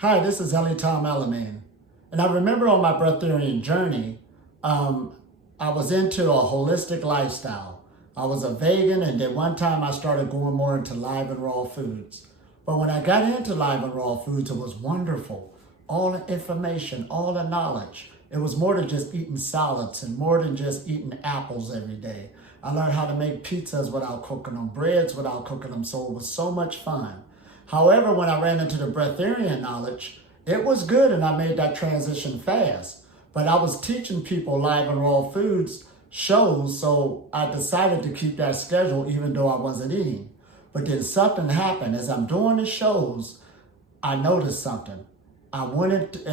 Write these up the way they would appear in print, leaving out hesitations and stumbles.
Hi, this is Elitom El-Amin. And I remember on my Breatharian journey, I was into a holistic lifestyle. I was a vegan, and then one time I started going more into live and raw foods. But when I got into live and raw foods, it was wonderful. All the information, all the knowledge. It was more than just eating salads and more than just eating apples every day. I learned how to make pizzas without cooking them, breads without cooking them, so it was so much fun. However, when I ran into the Breatharian knowledge, it was good and I made that transition fast. But I was teaching people live and raw foods shows, so I decided to keep that schedule even though I wasn't eating. But then something happened. As I'm doing the shows, I noticed something. I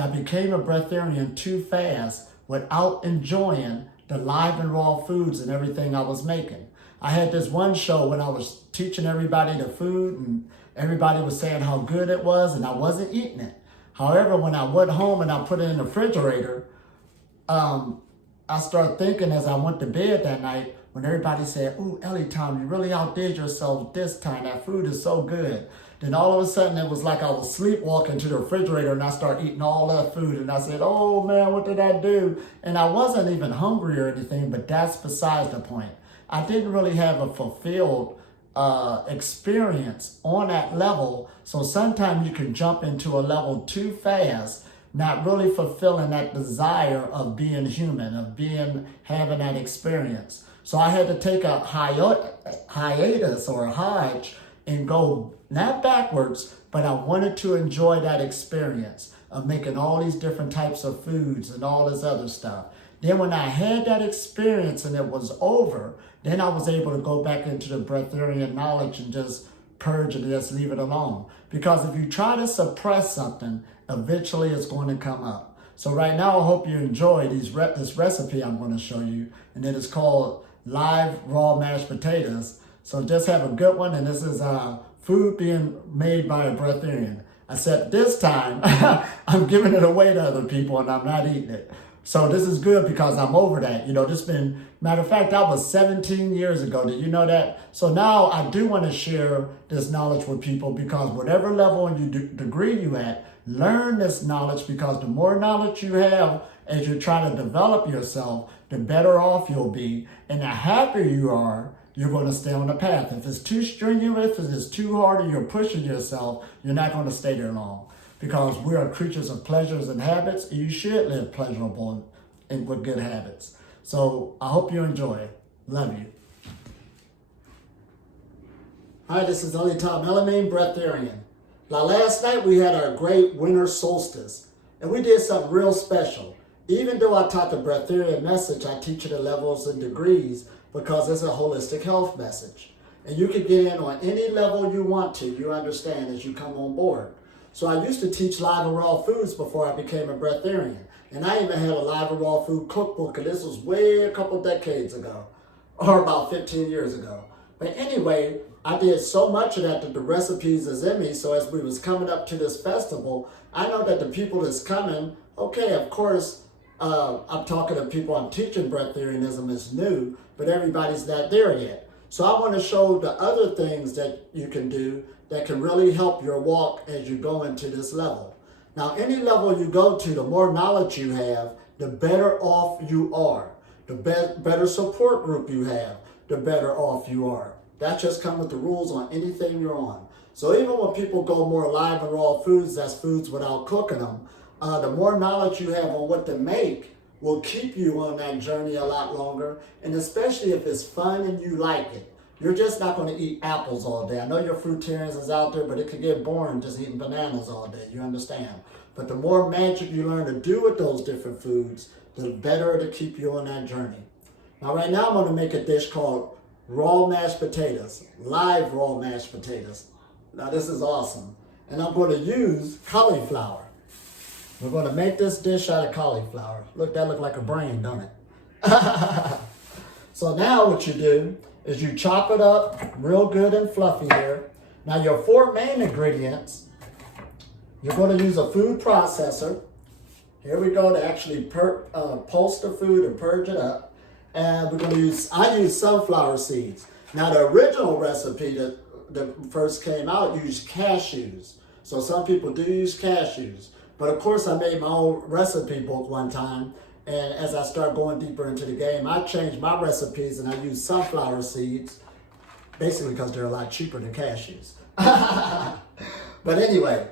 became a Breatharian too fast without enjoying the live and raw foods and everything I was making. I had this one show when I was teaching everybody the food and everybody was saying how good it was and I wasn't eating it. However, when I went home and I put it in the refrigerator, I started thinking as I went to bed that night when everybody said, "Ooh, Elitom, you really outdid yourself this time. That food is so good." Then all of a sudden it was like I was sleepwalking to the refrigerator and I started eating all that food and I said, "Oh man, what did I do?" And I wasn't even hungry or anything, but that's besides the point. I didn't really have a fulfilled experience on that level. So sometimes you can jump into a level too fast, not really fulfilling that desire of being human, of having that experience. So I had to take a hiatus or a Hajj and go not backwards, but I wanted to enjoy that experience of making all these different types of foods and all this other stuff. Then when I had that experience and it was over, then I was able to go back into the Breatharian knowledge and just purge and just leave it alone. Because if you try to suppress something, eventually it's going to come up. So right now, I hope you enjoy this recipe I'm going to show you. And it is called live raw mashed potatoes. So just have a good one. And this is food being made by a Breatharian. I said this time, I'm giving it away to other people and I'm not eating it. So this is good because I'm over that. Matter of fact, that was 17 years ago. Did you know that? So now I do want to share this knowledge with people because whatever level and degree you at, learn this knowledge because the more knowledge you have as you're trying to develop yourself, the better off you'll be. And the happier you are, you're going to stay on the path. If it's too strenuous, if it's too hard, or you're pushing yourself, you're not going to stay there long. Because we are creatures of pleasures and habits, and you should live pleasurable and with good habits. So I hope you enjoy. Love you. Hi, this is Elitom El-Amin, Breatharian. Now, last night we had our great winter solstice, and we did something real special. Even though I taught the Breatharian message, I teach it at levels and degrees because it's a holistic health message. And you can get in on any level you want to, you understand, as you come on board. So I used to teach live and raw foods before I became a Breatharian. And I even had a live and raw food cookbook, and this was way a couple decades ago, or about 15 years ago. But anyway, I did so much of that the recipes is in me, so as we was coming up to this festival, I know that the people that's coming, okay, of course, I'm talking to people, I'm teaching Breatharianism is new, but everybody's not there yet. So I want to show the other things that you can do that can really help your walk as you go into this level. Now, any level you go to, the more knowledge you have, the better off you are. The better support group you have, the better off you are. That just comes with the rules on anything you're on. So even when people go more live and raw foods, that's foods without cooking them, the more knowledge you have on what to make will keep you on that journey a lot longer, and especially if it's fun and you like it. You're just not going to eat apples all day. I know your fruitarians is out there, but it could get boring just eating bananas all day. You understand? But the more magic you learn to do with those different foods, the better it'll keep you on that journey. Now, right now, I'm going to make a dish called raw mashed potatoes, live raw mashed potatoes. Now, this is awesome. And I'm going to use cauliflower. We're going to make this dish out of cauliflower. Look, that looks like a brain, don't it? So now what you do is you chop it up real good and fluffy here. Now your four main ingredients, you're going to use a food processor. Here we go to actually pulse the food and purge it up. And we're going to I use sunflower seeds. Now the original recipe that first came out used cashews. So some people do use cashews. But of course, I made my own recipe book one time. And as I start going deeper into the game, I changed my recipes and I use sunflower seeds, basically because they're a lot cheaper than cashews. But anyway,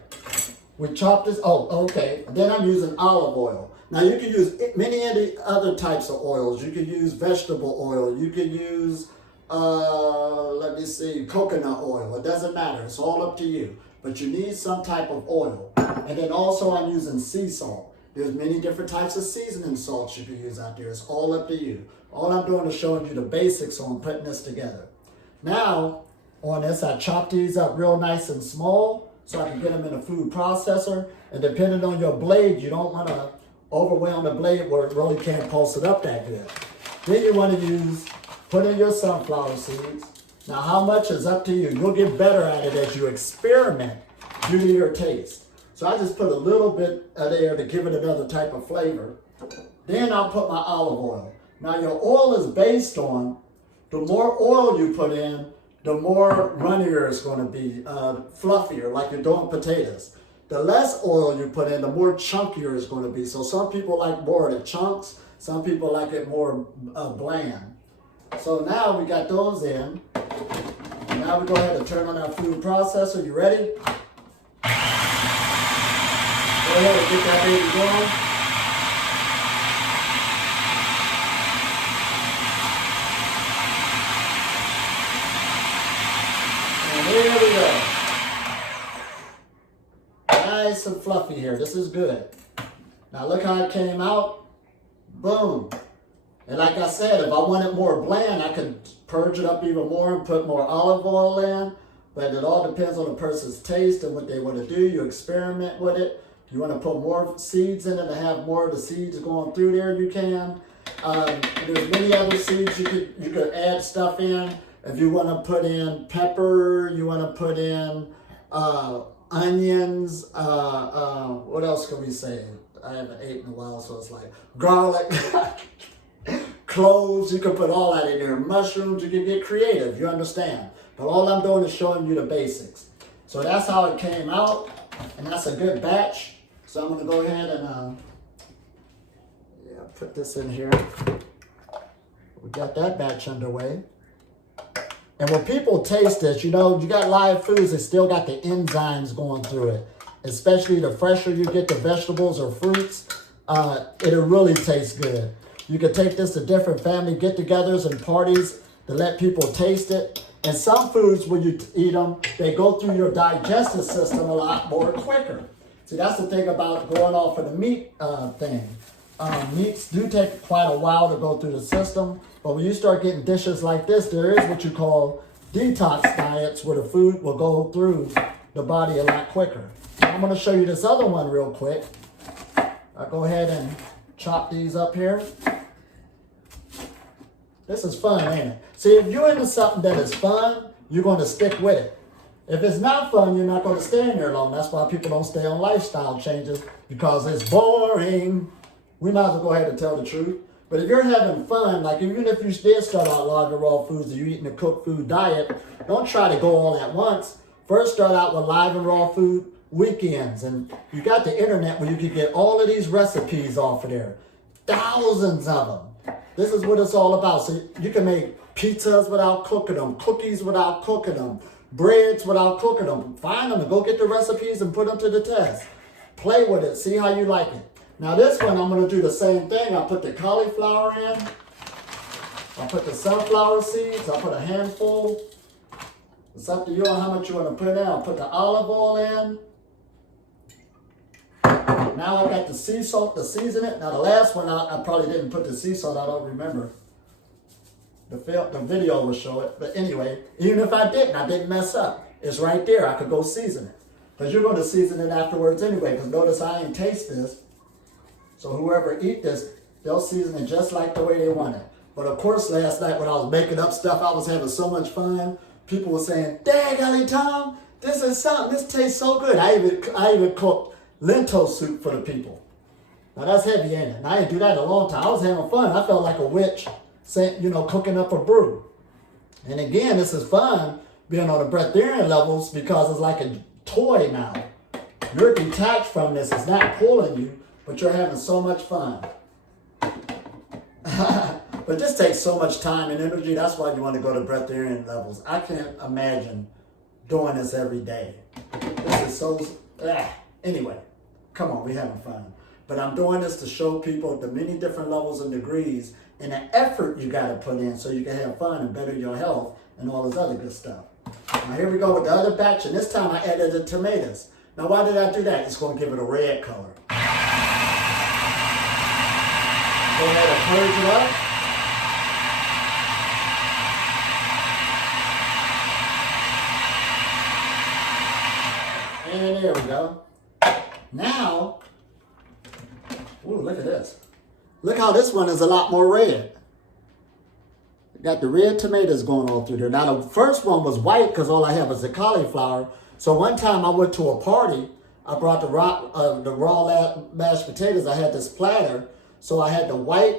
we chop this. Oh, okay. Then I'm using olive oil. Now you can use many other types of oils. You can use vegetable oil. You can use, let me see, coconut oil. It doesn't matter. It's all up to you. But you need some type of oil. And then also I'm using sea salt. There's many different types of seasoning salts you can use out there. It's all up to you. All I'm doing is showing you the basics on putting this together. Now, on this, I chop these up real nice and small so I can get them in a food processor. And depending on your blade, you don't want to overwhelm the blade where it really can't pulse it up that good. Then you want to put in your sunflower seeds. Now, how much is up to you. You'll get better at it as you experiment due to your taste. So I just put a little bit of there to give it another type of flavor. Then I'll put my olive oil. Now your oil is based on, the more oil you put in, the more runnier it's going to be, fluffier, like you're doing potatoes. The less oil you put in, the more chunkier it's going to be. So some people like more of the chunks, some people like it more bland. So now we got those in. Now we go ahead and turn on our food processor. You ready? Go ahead and get that baby going. And here we go. Nice and fluffy here. This is good. Now look how it came out. Boom. And like I said, if I want it more bland, I could purge it up even more and put more olive oil in. But it all depends on the person's taste and what they want to do. You experiment with it. You want to put more seeds in it to have more of the seeds going through there, you can. There's many other seeds you could add stuff in. If you want to put in pepper, you want to put in onions. What else can we say? I haven't eaten in a while, so it's like garlic, cloves. You can put all that in there. Mushrooms, you can get creative, you understand. But all I'm doing is showing you the basics. So that's how it came out, and that's a good batch. So I'm going to go ahead and put this in here. We got that batch underway. And when people taste this, you know, you got live foods that still got the enzymes going through it. Especially the fresher you get the vegetables or fruits, it'll really taste good. You can take this to different family get-togethers and parties to let people taste it. And some foods, when you eat them, they go through your digestive system a lot more quicker. See, that's the thing about going off of the meat thing. Meats do take quite a while to go through the system, but when you start getting dishes like this, there is what you call detox diets where the food will go through the body a lot quicker. Now, I'm going to show you this other one real quick. I'll go ahead and chop these up here. This is fun, ain't it? See, if you're into something that is fun, you're going to stick with it. If it's not fun, you're not going to stay in there long. That's why people don't stay on lifestyle changes, because it's boring. We might as well go ahead and tell the truth. But if you're having fun, like even if you did start out live and raw foods and you're eating a cooked food diet, don't try to go all at once. First start out with live and raw food weekends. And you got the internet where you can get all of these recipes off of there. Thousands of them. This is what it's all about. So you can make pizzas without cooking them, cookies without cooking them, breads without cooking them. Find them and go get the recipes and put them to the test. Play with it. See how you like it. Now this one, I'm going to do the same thing. I'll put the cauliflower in. I'll put the sunflower seeds. I'll put a handful. It's up to you on how much you want to put in. I'll put the olive oil in. Now I got the sea salt to season it. Now the last one, I probably didn't put the sea salt. I don't remember. The video will show it. But anyway, even if I didn't mess up. It's right there. I could go season it. Because you're going to season it afterwards anyway. Because notice I ain't taste this. So whoever eat this, they'll season it just like the way they want it. But of course, last night when I was making up stuff, I was having so much fun. People were saying, "Dang, Elitom, this is something. This tastes so good." I even cooked lentil soup for the people. Now that's heavy, ain't it? And I didn't do that in a long time. I was having fun. I felt like a witch, cooking up a brew. And again, this is fun being on the breatharian levels because it's like a toy now. You're detached from this. It's not pulling you, but you're having so much fun. But this takes so much time and energy. That's why you want to go to breatharian levels. I can't imagine doing this every day. This is so... Anyway, come on, we're having fun. But I'm doing this to show people the many different levels and degrees and the effort you got to put in so you can have fun and better your health and all this other good stuff. Now here we go with the other batch, and this time I added the tomatoes. Now why did I do that? It's going to give it a red color. Go ahead and purge it up. And there we go. Now, ooh, look at this. Look how this one is a lot more red. Got the red tomatoes going all through there. Now, the first one was white because all I had was the cauliflower. So one time I went to a party. I brought the raw mashed potatoes. I had this platter. So I had the white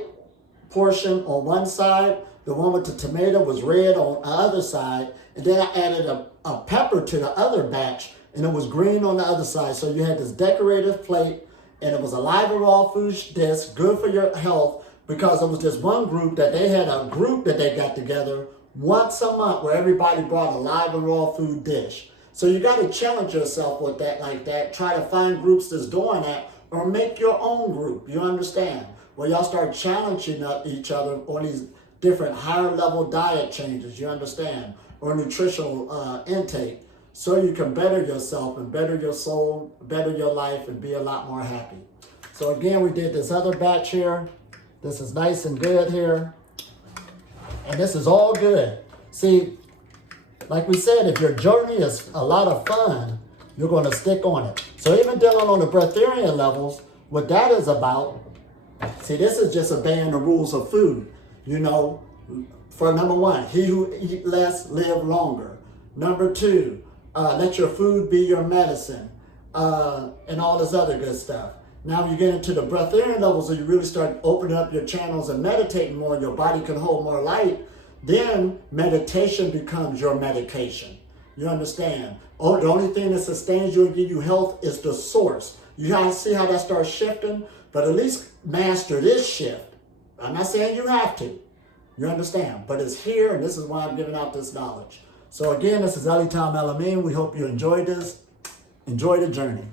portion on one side. The one with the tomato was red on the other side. And then I added a pepper to the other batch. And it was green on the other side. So you had this decorative plate. And it was a live and raw food dish, good for your health. Because it was just one group that they had a group that they got together once a month where everybody brought a live and raw food dish. So you got to challenge yourself with that like that. Try to find groups that's doing that or make your own group. You understand? Where y'all start challenging each other on these different higher level diet changes. You understand? Or nutritional intake. So you can better yourself and better your soul, better your life, and be a lot more happy. So again, we did this other batch here. This is nice and good here. And this is all good. See, like we said, if your journey is a lot of fun, you're going to stick on it. So even dealing on the breatharian levels, what that is about, see, this is just obeying the rules of food. You know, for number one, he who eat less, live longer. Number two, let your food be your medicine, and all this other good stuff. Now you get into the breatharian levels and you really start opening up your channels and meditating more, and your body can hold more light, then meditation becomes your medication. You understand? Oh, the only thing that sustains you and give you health is the source. You gotta see how that starts shifting, but at least master this shift. I'm not saying you have to. You understand? But it's here, and this is why I'm giving out this knowledge. So again, this is Elitom El-Amin. We hope you enjoyed this. Enjoy the journey.